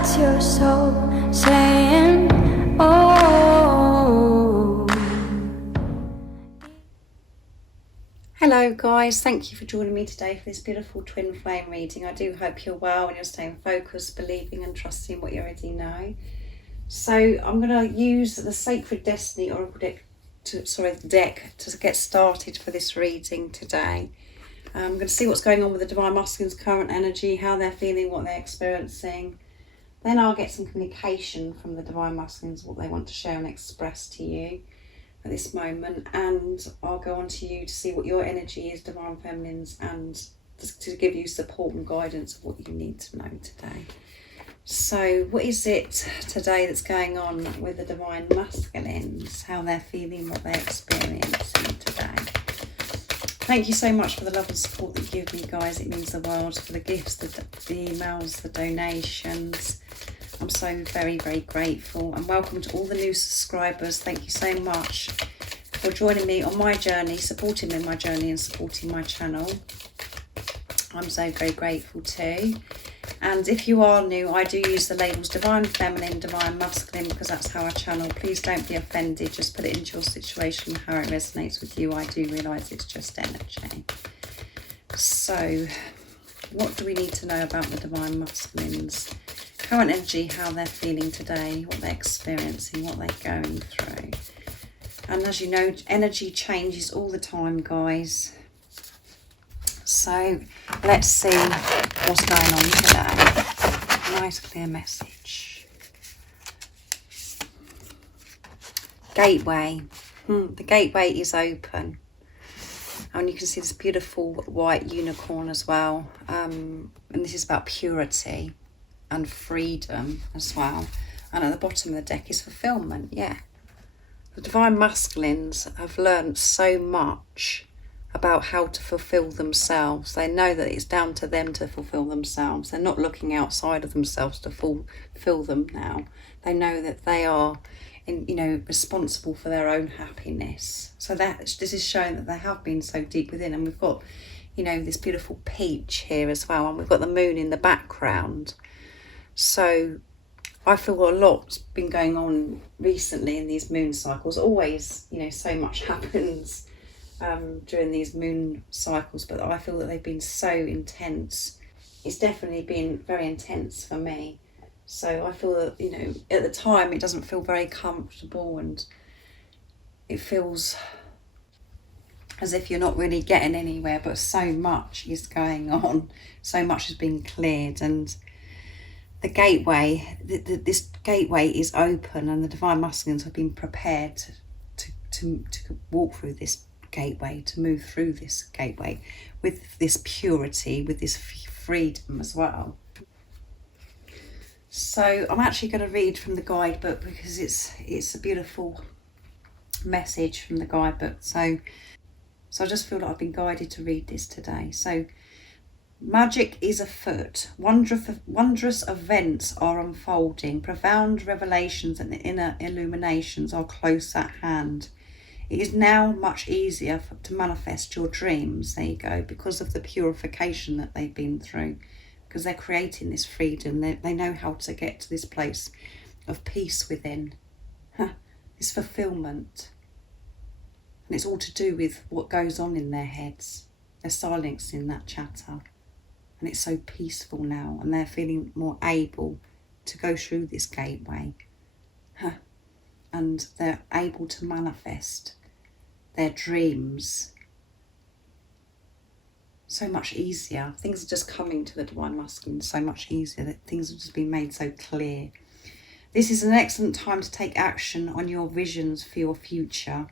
That's your soul saying, oh. Hello guys, thank you for joining me today for this beautiful twin flame reading. I do hope you're well and you're staying focused, believing and trusting what you already know. So I'm going to use the Sacred Destiny Oracle deck to get started for this reading today. I'm going to see what's going on with the Divine Masculine's current energy, how they're feeling, what they're experiencing. Then I'll get some communication from the Divine Masculines, what they want to share and express to you at this moment. And I'll go on to you to see what your energy is, Divine Feminines, and to give you support and guidance of what you need to know today. So what is it today that's going on with the Divine Masculines, how they're feeling, what they're experiencing today? Thank you so much for the love and support that you give me, guys. It means the world, for the gifts, the emails, the donations. I'm so very, very grateful. And welcome to all the new subscribers. Thank you so much for joining me on my journey, supporting me in my journey and supporting my channel. I'm so very grateful too. And if you are new, I do use the labels Divine Feminine, Divine Masculine, because that's how I channel. Please don't be offended. Just put it into your situation, how it resonates with you. I do realise it's just energy. So, what do we need to know about the Divine Masculines? Current energy, how they're feeling today, what they're experiencing, what they're going through. And as you know, energy changes all the time, guys. So let's see what's going on today. Nice clear message. Gateway. The gateway is open. And you can see this beautiful white unicorn as well. And this is about purity and freedom as well. And at the bottom of the deck is fulfillment. Yeah. The Divine Masculines have learned so much about how to fulfill themselves. They know that it's down to them to fulfill themselves. They're not looking outside of themselves to fulfill them now. They know that they are, responsible for their own happiness. So this is showing that they have been so deep within. And we've got, this beautiful peach here as well. And we've got the moon in the background. So I feel a lot's been going on recently in these moon cycles. Always, so much happens during these moon cycles, but I feel that they've been so intense. It's definitely been very intense for me. So I feel that, at the time it doesn't feel very comfortable, and it feels as if you're not really getting anywhere, but so much is going on. So much has been cleared, and the gateway, this gateway is open, and the Divine Masculines have been prepared to walk through this gateway, to move through this gateway with this purity, with this freedom as well. So I'm actually going to read from the guidebook because it's a beautiful message from the guidebook. So I just feel like I've been guided to read this today. So, magic is afoot. Wondrous events are unfolding. Profound revelations and inner illuminations are close at hand. It is now much easier to manifest your dreams, there you go, because of the purification that they've been through, because they're creating this freedom. They know how to get to this place of peace within, this fulfillment. And it's all to do with what goes on in their heads. They're silencing that chatter. And it's so peaceful now, and they're feeling more able to go through this gateway. And they're able to manifest their dreams so much easier. Things are just coming to the Divine Masculine so much easier, that things have just been made so clear. This is an excellent time to take action on your visions for your future.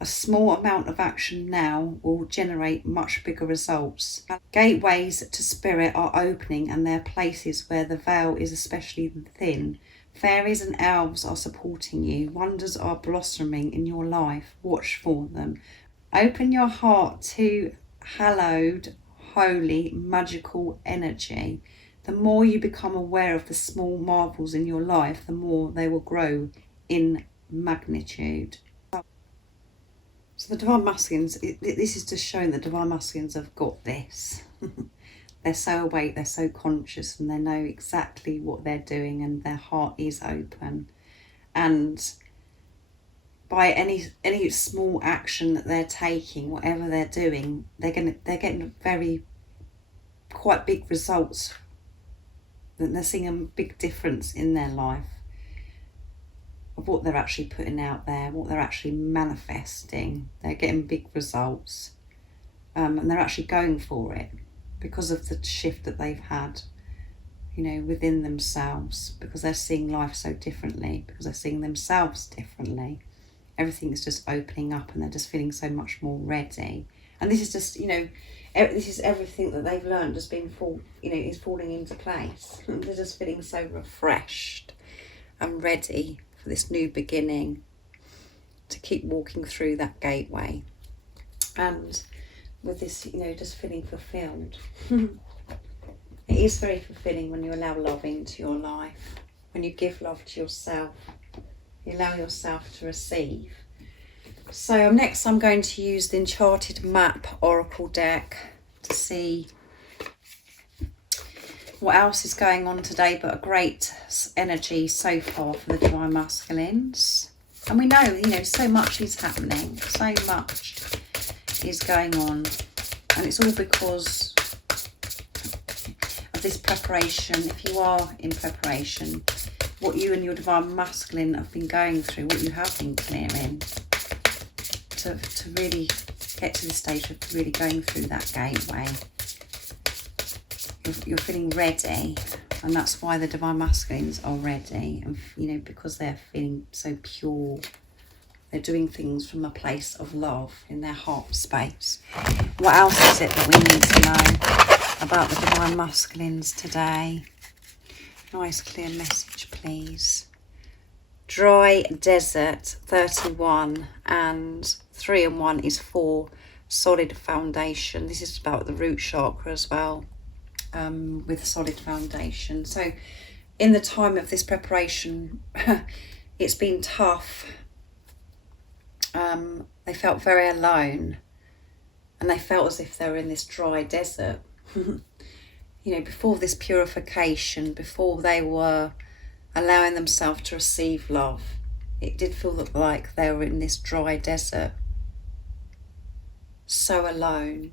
A small amount of action now will generate much bigger results. Gateways to spirit are opening, and they're places where the veil is especially thin. Fairies and elves are supporting you. Wonders are blossoming in your life. Watch for them. Open your heart to hallowed, holy, magical energy. The more you become aware of the small marvels in your life, the more they will grow in magnitude. So the Divine Masculines, this is just showing the Divine Masculines have got this. they're so awake, they're so conscious, and they know exactly what they're doing, and their heart is open. And by any small action that they're taking, whatever they're doing, they're getting quite big results. They're seeing a big difference in their life of what they're actually putting out there, what they're actually manifesting. They're getting big results, and they're actually going for it because of the shift that they've had, within themselves, because they're seeing life so differently, because they're seeing themselves differently. Everything is just opening up, and they're just feeling so much more ready. And this is just, this is everything that they've learned has been is falling into place. And they're just feeling so refreshed and ready for this new beginning, to keep walking through that gateway. And with this, just feeling fulfilled. It is very fulfilling when you allow love into your life, when you give love to yourself, you allow yourself to receive. So next I'm going to use the Enchanted Map Oracle deck to see what else is going on today, but a great energy so far for the Divine Masculines. And we know, so much is happening, so much is going on, and it's all because of this preparation. If you are in preparation, what you and your Divine Masculine have been going through, what you have been clearing, to really get to the stage of really going through that gateway. You're feeling ready, and that's why the Divine Masculines are ready, and because they're feeling so pure. They're doing things from a place of love in their heart space. What else is it that we need to know about the Divine Masculines today? Nice clear message, please. Dry desert, 31, and 3 and 1 is 4. Solid foundation. This is about the root chakra as well, with solid foundation. So in the time of this preparation, it's been tough. They felt very alone, and they felt as if they were in this dry desert. Before this purification, before they were allowing themselves to receive love, it did feel like they were in this dry desert, so alone.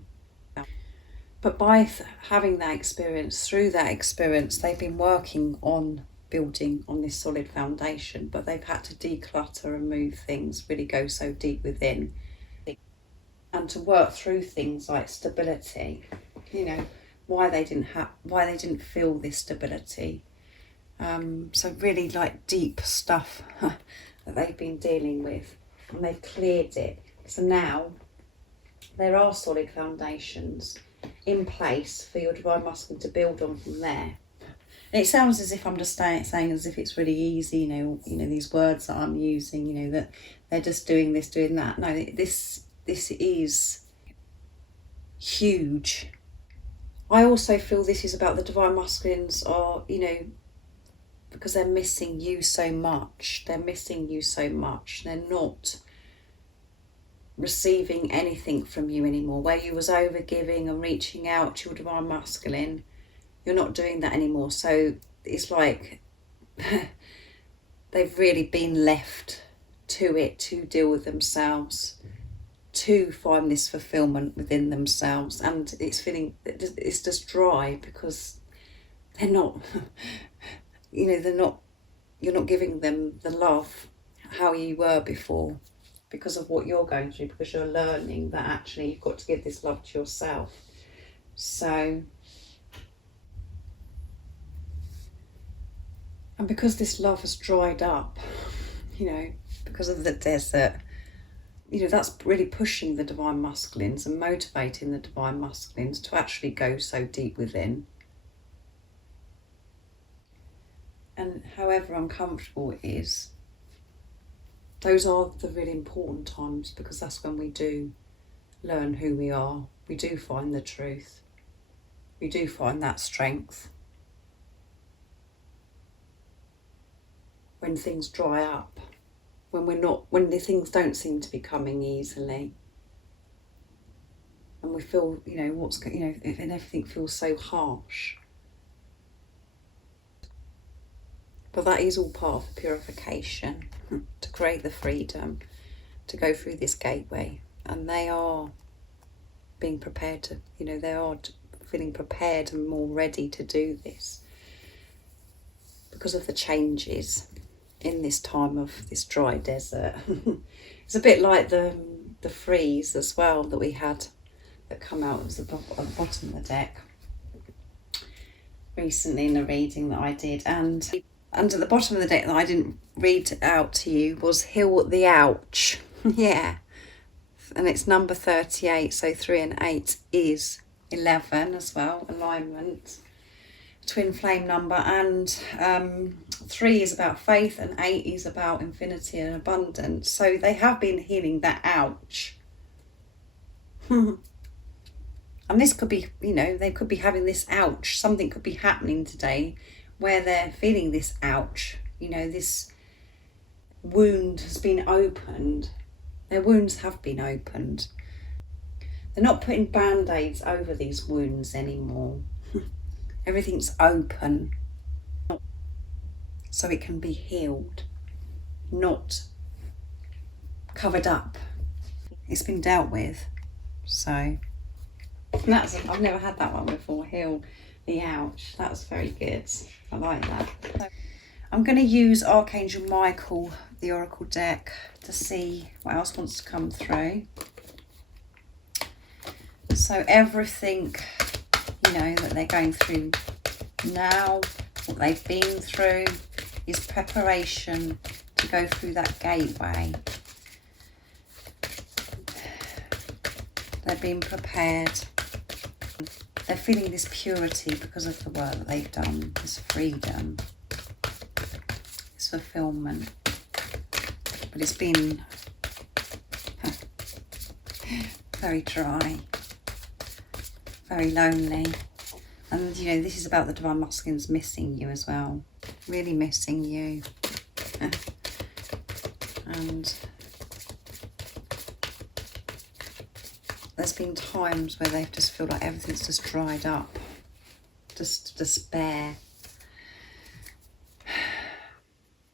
But by having that experience, through that experience, they've been working on building on this solid foundation, but they've had to declutter and move things, really go so deep within, and to work through things like stability, why they didn't feel this stability. So really like deep stuff that they've been dealing with, and they've cleared it. So now there are solid foundations in place for your Divine Masculine to build on from there. And it sounds as if I'm just saying as if it's really easy, these words that I'm using, that they're just doing this, doing that. No, this is huge. I also feel this is about the Divine Masculines are, because they're missing you so much. They're missing you so much. They're not receiving anything from you anymore. Where you was overgiving and reaching out to your Divine Masculine, you're not doing that anymore. So it's like they've really been left to it, to deal with themselves, to find this fulfillment within themselves. And it's just dry because they're not, you're not giving them the love how you were before, because of what you're going through, because you're learning that actually you've got to give this love to yourself. So, and because this love has dried up, because of the desert, that's really pushing the Divine Masculines and motivating the Divine Masculines to actually go so deep within. And however uncomfortable it is, those are the really important times, because that's when we do learn who we are. We do find the truth. We do find that strength. When things dry up, when the things don't seem to be coming easily. and we feel, if everything feels so harsh. But that is all part of the purification to create the freedom to go through this gateway. And they are being prepared to, they are feeling prepared and more ready to do this because of the changes in this time of this dry desert. It's a bit like the freeze as well that we had that come out at the bottom of the deck recently in a reading that I did. And at the bottom of the deck that I didn't read out to you was Heal the Ouch. Yeah. And it's number 38, so 3 and 8 is 11 as well, alignment, twin flame number, and 3 is about faith and 8 is about infinity and abundance. So they have been healing that ouch. And this could be, they could be having this ouch. Something could be happening today where they're feeling this ouch. This wound has been opened. Their wounds have been opened. They're not putting band-aids over these wounds anymore. Everything's open. So it can be healed, not covered up. It's been dealt with. So I've never had that one before, Heal the Ouch. That's very good. I like that. So I'm going to use Archangel Michael, the Oracle deck, to see what else wants to come through. So everything, that they're going through now, what they've been through, is preparation to go through that gateway. They're being prepared. They're feeling this purity because of the work that they've done, this freedom, this fulfillment. But it's been very dry, very lonely. And this is about the Divine Masculines missing you as well, really missing you. And there's been times where they just feel like everything's just dried up, just despair.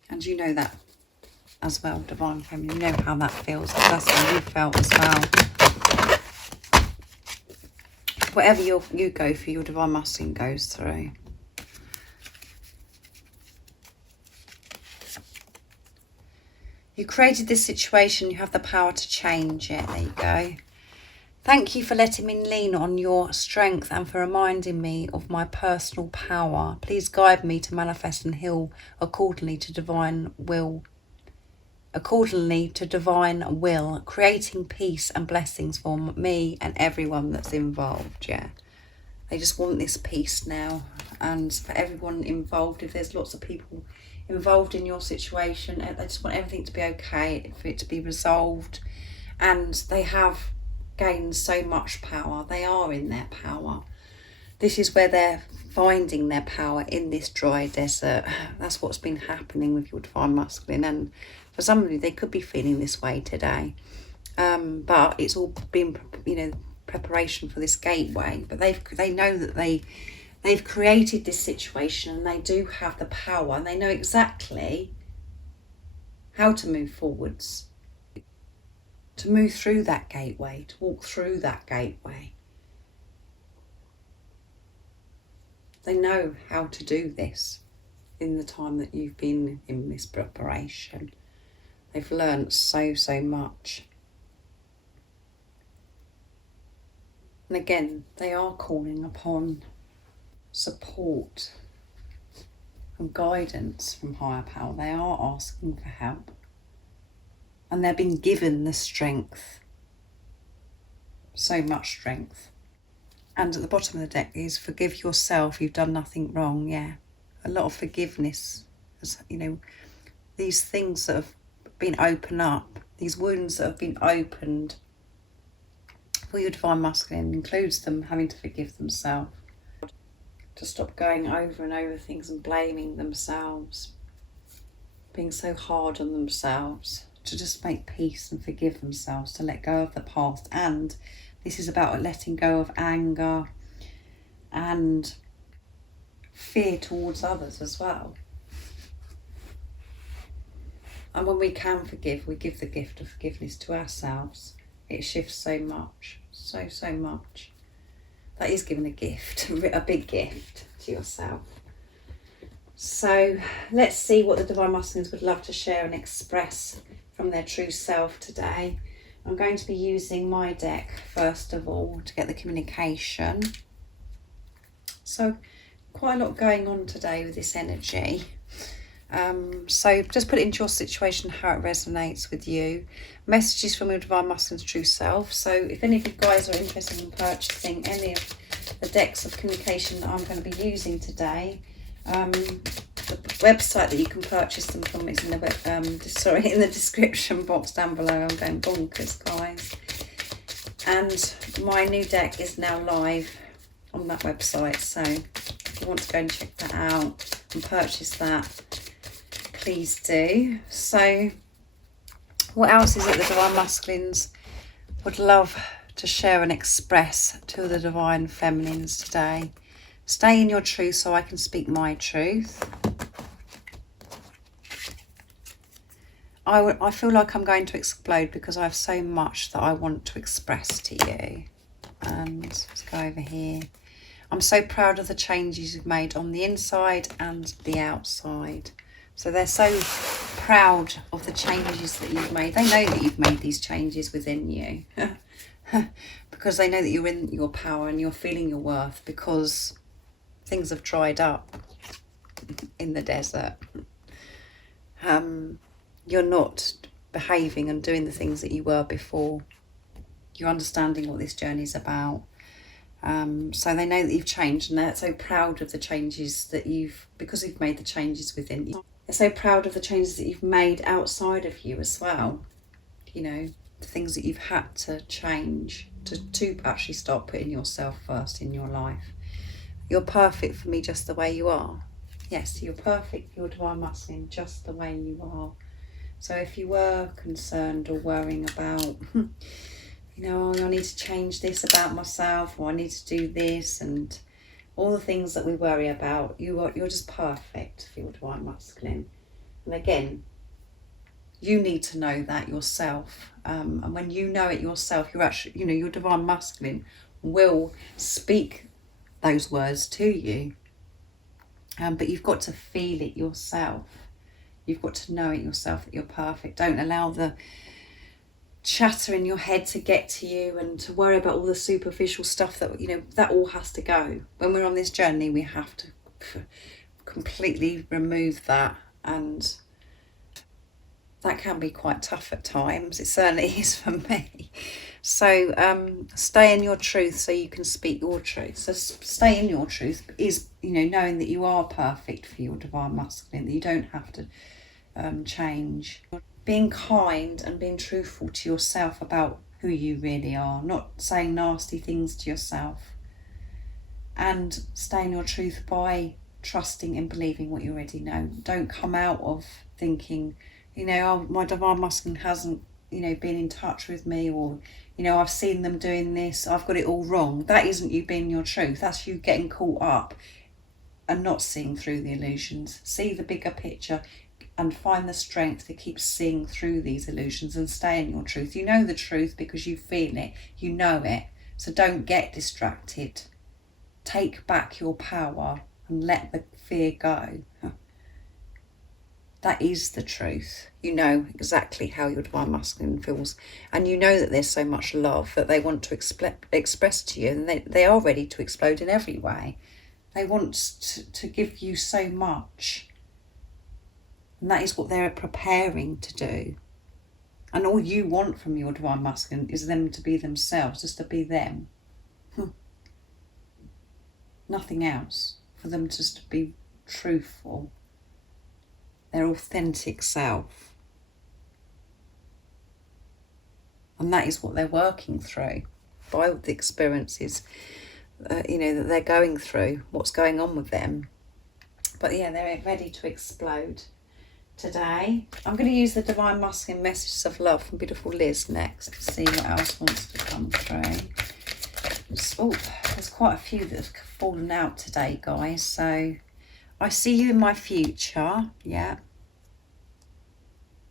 And you know that as well, Divine Feminine, you know how that feels. That's how you felt as well. Whatever you go through, your Divine Masculine goes through. You created this situation, you have the power to change it. There you go. Thank you for letting me lean on your strength and for reminding me of my personal power. Please guide me to manifest and heal accordingly to divine will, creating peace and blessings for me and everyone that's involved. Yeah, they just want this peace now, and for everyone involved, if there's lots of people involved in your situation, they just want everything to be okay, for it to be resolved. And they have gained so much power. They are in their power. This is where they're finding their power, in this dry desert. That's what's been happening with your Divine Masculine. And for somebody, they could be feeling this way today. But it's all been, preparation for this gateway. But they know that they've created this situation, and they do have the power, and they know exactly how to move forwards, to move through that gateway, to walk through that gateway. They know how to do this in the time that you've been in this preparation. They've learnt so much. And again, they are calling upon support and guidance from higher power. They are asking for help. And they're being given the strength. So much strength. And at the bottom of the deck is forgive yourself, you've done nothing wrong. Yeah, a lot of forgiveness. These things that have been opened up, these wounds that have been opened for your Divine Masculine, includes them having to forgive themselves. To stop going over and over things and blaming themselves, being so hard on themselves, to just make peace and forgive themselves, to let go of the past and This is about letting go of anger and fear towards others as well. And when we can forgive, we give the gift of forgiveness to ourselves. It shifts so much, so much. That is giving a gift, a big gift to yourself. So let's see what the Divine Masculines would love to share and express from their true self today. I'm going to be using my deck first of all to get the communication. So quite a lot going on today with this energy. So just put it into your situation, how it resonates with you. Messages from your Divine Masculine's true self. So if any of you guys are interested in purchasing any of the decks of communication that I'm going to be using today, the website that you can purchase them from is in the in the description box down below. I'm going bonkers, guys. And my new deck is now live on that website, so if you want to go and check that out and purchase that, please do. So what else is it the Divine Masculines would love to share and express to the Divine Feminines today? Stay in your truth so I can speak my truth. I feel like I'm going to explode because I have so much that I want to express to you. And let's go over here. I'm so proud of the changes you've made on the inside and the outside. So they're so proud of the changes that you've made. They know that you've made these changes within you. Because they know that you're in your power and you're feeling your worth, because things have dried up in the desert. You're not behaving and doing the things that you were before. You're understanding what this journey is about. So they know that you've changed, and they're so proud of the changes that because you've made the changes within you. They're so proud of the changes that you've made outside of you as well. You know, the things that you've had to change to actually start putting yourself first in your life. You're perfect for me just the way you are. Yes, you're perfect, you're Divine Masculine just the way you are. So if you were concerned or worrying about, you know, oh, I need to change this about myself, or I need to do this, and all the things that we worry about, you're just perfect for your Divine Masculine. And again, you need to know that yourself. And when you know it yourself, you're actually, you know, your Divine Masculine will speak those words to you. But you've got to feel it yourself. You've got to know it yourself that you're perfect. Don't allow the chatter in your head to get to you and to worry about all the superficial stuff that, you know, that all has to go. When we're on this journey, we have to completely remove that, and that can be quite tough at times. It certainly is for me. So stay in your truth so you can speak your truth. So stay in your truth is, you know, knowing that you are perfect for your Divine Masculine, that you don't have to change. Being kind and being truthful to yourself about who you really are, not saying nasty things to yourself. And stay in your truth by trusting and believing what you already know. Don't come out of thinking, you know, oh, my Divine Masculine hasn't, you know, been in touch with me, or, you know, I've seen them doing this, I've got it all wrong. That isn't you being your truth. That's you getting caught up and not seeing through the illusions. See the bigger picture and find the strength to keep seeing through these illusions and stay in your truth. You know the truth because you feel it, you know it. So don't get distracted. Take back your power and let the fear go. That is the truth. You know exactly how your Divine Masculine feels, and you know that there's so much love that they want to express to you, and they are ready to explode in every way. They want to give you so much, and that is what they're preparing to do. And all you want from your Divine Masculine is them to be themselves, just to be them. Nothing else. For them just to be truthful. Their authentic self. And that is what they're working through by the experiences, you know, that they're going through, what's going on with them. But yeah, they're ready to explode today. I'm going to use the Divine Masculine Messages of Love from beautiful Liz next to see what else wants to come through. Oh, there's quite a few that have fallen out today, guys. So I see you in my future, yeah,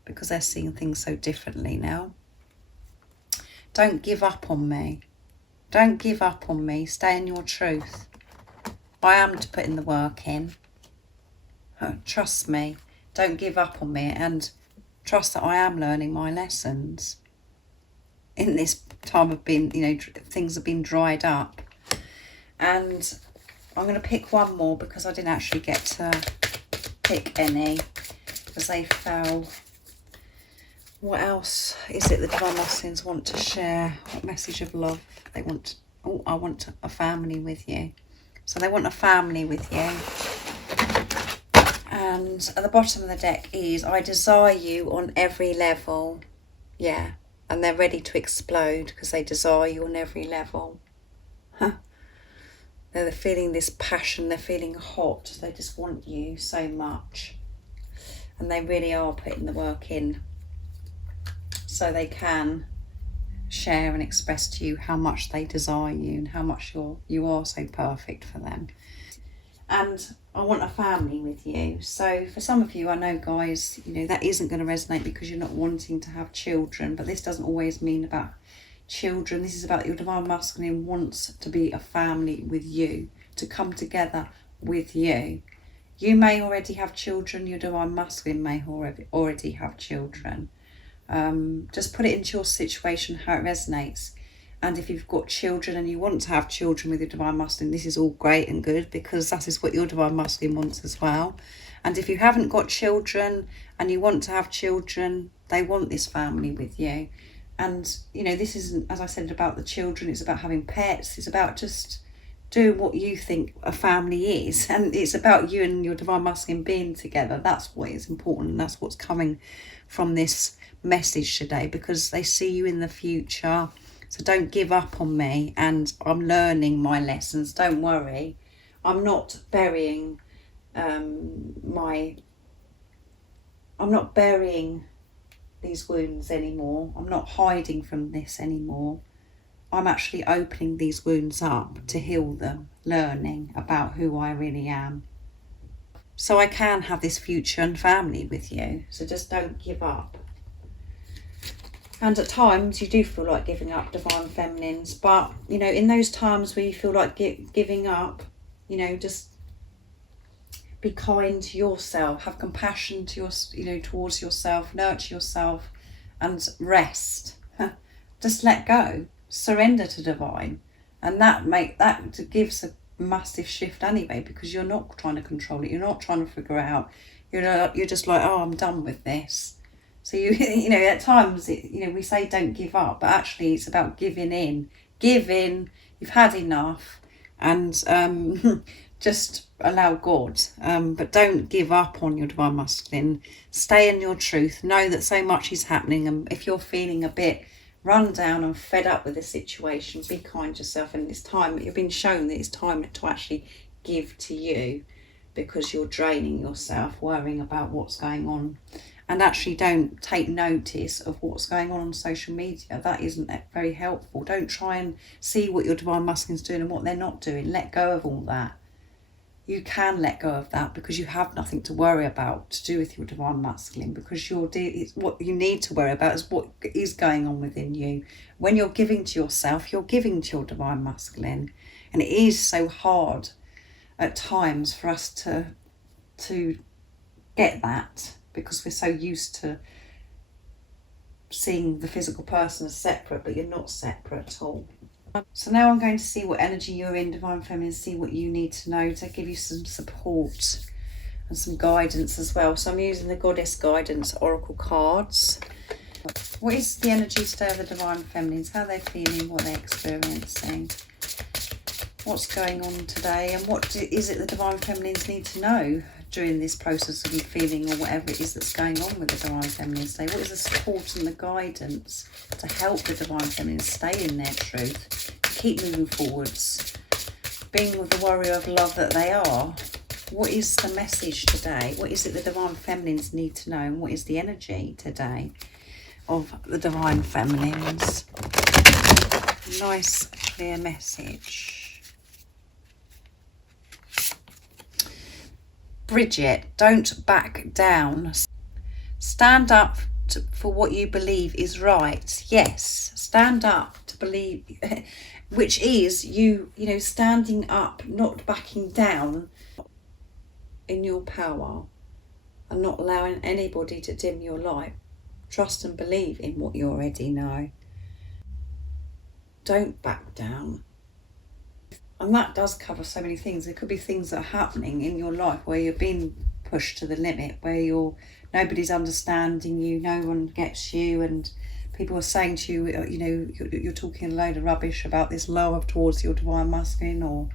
because they're seeing things so differently now. Don't give up on me. Don't give up on me. Stay in your truth. I am to put in the work in. Trust me. Don't give up on me, and trust that I am learning my lessons. In this time of being, things have been dried up. And I'm going to pick one more because I didn't actually get to pick any because they fell. What else is it the Divine Masculines want to share? What message of love they want? Oh, I want a family with you. So they want a family with you. And at the bottom of the deck is, I desire you on every level. Yeah. And they're ready to explode because they desire you on every level. They're feeling this passion. They're feeling hot. They just want you so much. And they really are putting the work in, so they can share and express to you how much they desire you and how much you are so perfect for them. And I want a family with you. So for some of you, I know, guys, that isn't going to resonate because you're not wanting to have children, but this doesn't always mean about children. This is about your Divine Masculine wants to be a family with you, to come together with you. You may already have children. Your Divine Masculine may already have children. Just put it into your situation how it resonates. And if you've got children and you want to have children with your Divine Masculine, this is all great and good because that is what your Divine Masculine wants as well. And if you haven't got children and you want to have children, they want this family with you. And, this isn't, as I said, about the children. It's about having pets. It's about just doing what you think a family is. And it's about you and your Divine Masculine being together. That's what is important. And that's what's coming from this message today, because they see you in the future. So don't give up on me, and I'm learning my lessons. Don't worry. I'm not burying these wounds anymore. I'm not hiding from this anymore. I'm actually opening these wounds up to heal them, learning about who I really am. So I can have this future and family with you. So just don't give up. And at times you do feel like giving up, Divine Feminines, but in those times where you feel like giving up, just be kind to yourself, have compassion to towards yourself, nurture yourself, and rest. Just let go, surrender to Divine, and that gives a massive shift anyway, because you're not trying to control it, you're not trying to figure it out. You're just like, oh, I'm done with this. So at times, we say don't give up, but actually it's about giving in. Give in. You've had enough, and just allow God. But don't give up on your Divine Masculine. Stay in your truth. Know that so much is happening, and if you're feeling a bit run down and fed up with the situation, be kind to yourself. And it's time. You've been shown that it's time to actually give to you, because you're draining yourself worrying about what's going on. And actually don't take notice of what's going on social media. That isn't very helpful. Don't try and see what your Divine Masculine's doing and what they're not doing. Let go of all that. You can let go of that because you have nothing to worry about to do with your Divine Masculine, because it's what you need to worry about is what is going on within you. When you're giving to yourself, you're giving to your Divine Masculine. And it is so hard at times for us to get that, because we're so used to seeing the physical person as separate, but you're not separate at all. So now I'm going to see what energy you're in, Divine Feminine, see what you need to know to give you some support and some guidance as well. So I'm using the Goddess Guidance Oracle cards. What is the energy today of the Divine Feminines? How they're feeling, what they're experiencing, what's going on today, and what is it the Divine Feminines need to know during this process of feeling, or whatever it is that's going on with the Divine Feminine today. What is the support and the guidance to help the Divine Feminine stay in their truth, keep moving forwards, being with the warrior of love that they are? What is the message today? What is it the Divine Feminines need to know, and what is the energy today of the Divine Feminines? Nice clear message. Bridget, don't back down. Stand up for what you believe is right. Yes, stand up to believe, which is you know, standing up, not backing down in your power and not allowing anybody to dim your light. Trust and believe in what you already know. Don't back down. And that does cover so many things. There could be things that are happening in your life where you're being pushed to the limit, where nobody's understanding you, no one gets you, and people are saying to you, you know, you're talking a load of rubbish about this love towards your divine masculine, or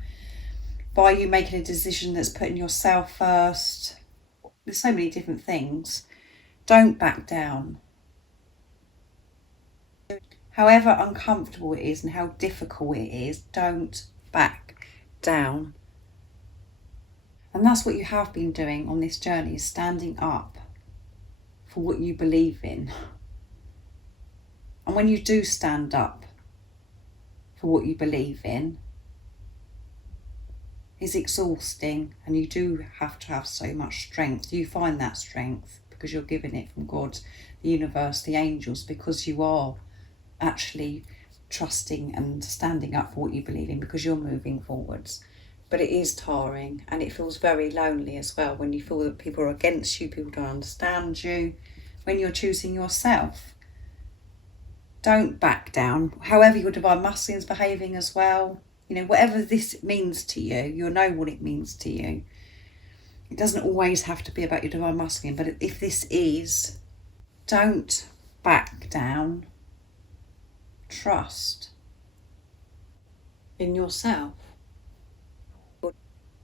by you making a decision that's putting yourself first. There's so many different things. Don't back down. However uncomfortable it is and how difficult it is, don't back down. And that's what you have been doing on this journey, is standing up for what you believe in. And when you do stand up for what you believe in, it's exhausting, and you do have to have so much strength. You find that strength because you're given it from God, the universe, the angels, because you are actually trusting and standing up for what you believe in, because you're moving forwards. But it is tiring, and it feels very lonely as well when you feel that people are against you, people don't understand you, when you're choosing yourself. Don't back down. However your divine masculine's behaving as well, you know, whatever this means to you, you'll know what it means to you. It doesn't always have to be about your divine masculine, but if this is, don't back down. Trust in yourself.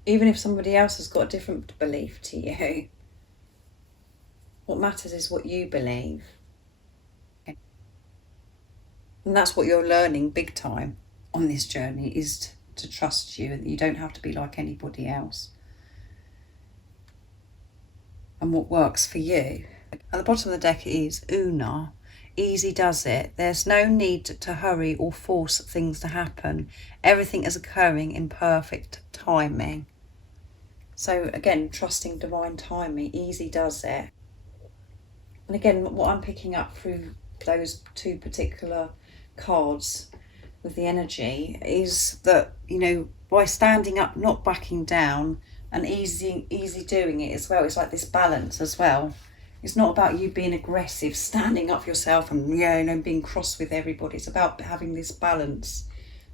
Even if somebody else has got a different belief to you, what matters is what you believe. And that's what you're learning big time on this journey, is to trust you, and that you don't have to be like anybody else. And what works for you. At the bottom of the deck is Una. Easy does it. There's no need to hurry or force things to happen. Everything is occurring in perfect timing. So again, trusting divine timing, easy does it. And again, what I'm picking up through those two particular cards with the energy is that, you know, by standing up, not backing down, and easy doing it as well, it's like this balance as well. It's not about you being aggressive, standing up for yourself and, you know, being cross with everybody. It's about having this balance,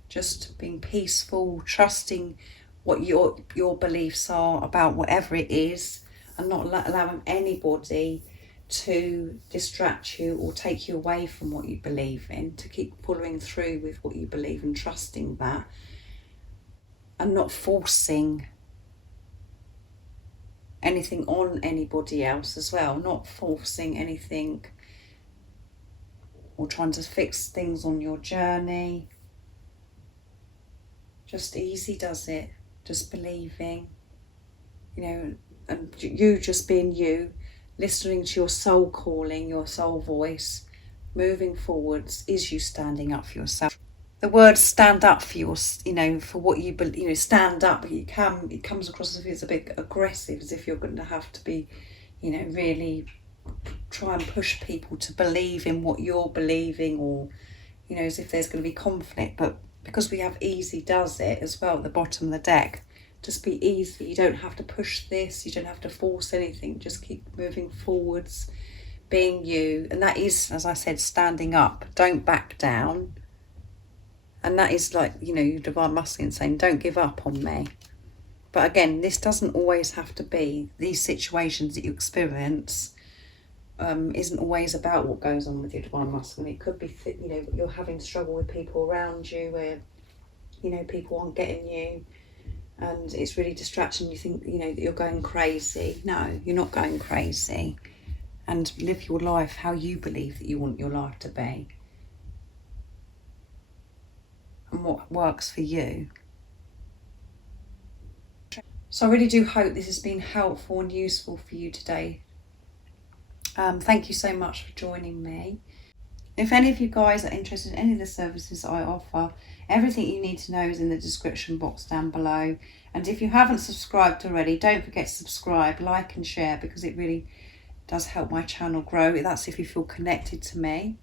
just being peaceful, trusting what your beliefs are about whatever it is, and not allowing anybody to distract you or take you away from what you believe in, to keep following through with what you believe and trusting that, and not forcing anything on anybody else as well, not forcing anything or trying to fix things on your journey. Just easy does it, just believing, you know, and you just being you, listening to your soul calling, your soul voice, moving forwards, is you standing up for yourself. The word stand up for your, you know, for what you believe, you know, stand up, it comes across as if it's a bit aggressive, as if you're going to have to be, you know, really try and push people to believe in what you're believing, or, you know, as if there's going to be conflict. But because we have easy does it as well at the bottom of the deck, just be easy. You don't have to push this, you don't have to force anything, just keep moving forwards, being you. And that is, as I said, standing up, don't back down. And that is like, you know, your divine masculine saying, don't give up on me. But again, this doesn't always have to be. These situations that you experience isn't always about what goes on with your divine masculine. It could be, you know, you're having struggle with people around you where, you know, people aren't getting you, and it's really distracting. You think, you know, that you're going crazy. No, you're not going crazy. And live your life how you believe that you want your life to be, and what works for you. So I really do hope this has been helpful and useful for you today. Thank you so much for joining me. If any of you guys are interested in any of the services I offer, Everything you need to know is in the description box down below. And if you haven't subscribed already, don't forget to subscribe, like and share, because it really does help my channel grow. That's if you feel connected to me.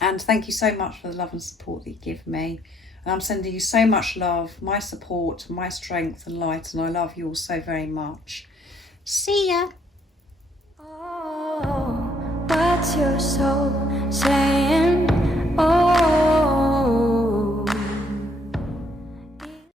And thank you so much for the love and support that you give me. And I'm sending you so much love, my support, my strength and light. And I love you all so very much. See ya. Oh, what's your soul saying? Oh.